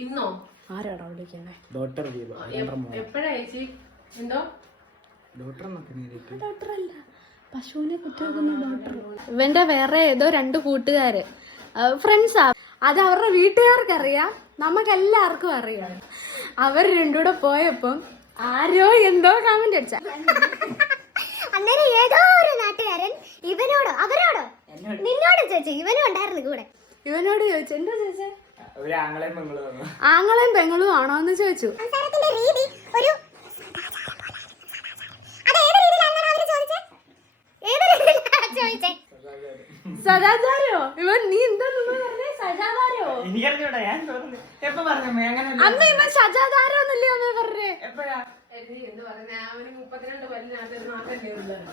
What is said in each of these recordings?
ഇന്നോ ആരാടാ വിളിക്കണേ? ഡോക്ടർ എപ്പോഴാ ചേച്ചി? എന്തോ ഡോക്ടറല്ല, പശുവിനെ കുത്തിവെക്കുന്ന ഡോക്ടർ. ഇവന്റെ വേറെ ഏതോ 2 കൂട്ടുകാര് ഫ്രണ്ട്സാ. അത് അവരുടെ വീട്ടുകാർക്ക് അറിയാം, നമുക്ക് എല്ലാവർക്കും അറിയാം. അവർ രണ്ടുകൂടെ പോയപ്പം ആരോ എന്തോ കമന്റ് അടിച്ച. അന്നേരം ഏതോ ഒരു നാട്ടുകാരൻ ഇവനോടോ അവരോടോ നിന്നോടും ചോദിച്ചു, ഇവനും ഉണ്ടായിരുന്നു കൂടെ. ഇവനോട് ചോദിച്ചു, എന്താ ചോദിച്ചേ? ആങ്ങളെയും പെങ്ങളും ആണോ എന്ന് ചോദിച്ചു. സംസാരത്തിന്റെ രീതി ഒരു സദാചാരോ? ഇവൻ നീ എന്താ പറഞ്ഞേ? സദാചാരോ? അമ്മ ഇവൻ സദാചാരോ എന്നല്ലേ അമ്മ പറഞ്ഞേ? എന്ത് പറഞ്ഞ അവന് 32 പല്ലിനകത്ത് നാട്ടല്ലേ ഉള്ളത്.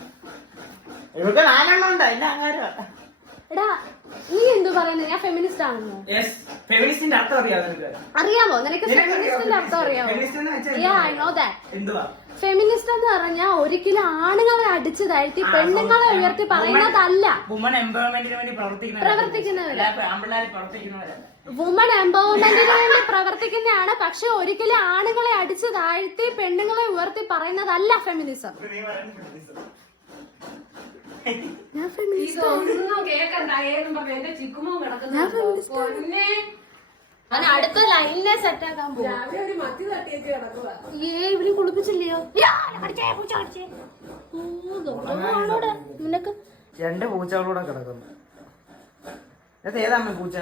എടാ നീ എന്തു പറയുന്നത്? ഞാൻ ഫെമിനിസ്റ്റ് ആണെന്നോ? ഫെമിനിസ്റ്റിന്റെ അർത്ഥം അറിയാമോ നിനക്ക്? ഫെമിനിസ്റ്റിന്റെ അർത്ഥം അറിയാമോ? I know that. ഫെമിനിസ്റ്റ് എന്ന് പറഞ്ഞാൽ ഒരിക്കലും ആണുങ്ങളെ അടിച്ചു താഴ്ത്തി പെണ്ണുങ്ങളെ ഉയർത്തി പറയുന്നതല്ല. വുമൺ എംപവർമെന്റിന് വേണ്ടി പ്രവർത്തിക്കുന്നവര് വുമൺ എംപവർമെന്റിന് വേണ്ടി പ്രവർത്തിക്കുന്നതാണ്. പക്ഷെ ഒരിക്കലും ആണുങ്ങളെ അടിച്ചു താഴ്ത്തി പെണ്ണുങ്ങളെ ഉയർത്തി പറയുന്നതല്ല ഫെമിനിസം. ഞാൻ ഫെമിനിസ്റ്റ് അടുത്ത ലൈനിനെ സെറ്റ് ആക്കാൻ പോകും. ഇവര് കുളിപ്പിച്ചില്ലയോ? നിനക്ക് 2 പൂച്ചകളൂടെ കിടക്കുന്നു. ഏതാ പൂച്ച?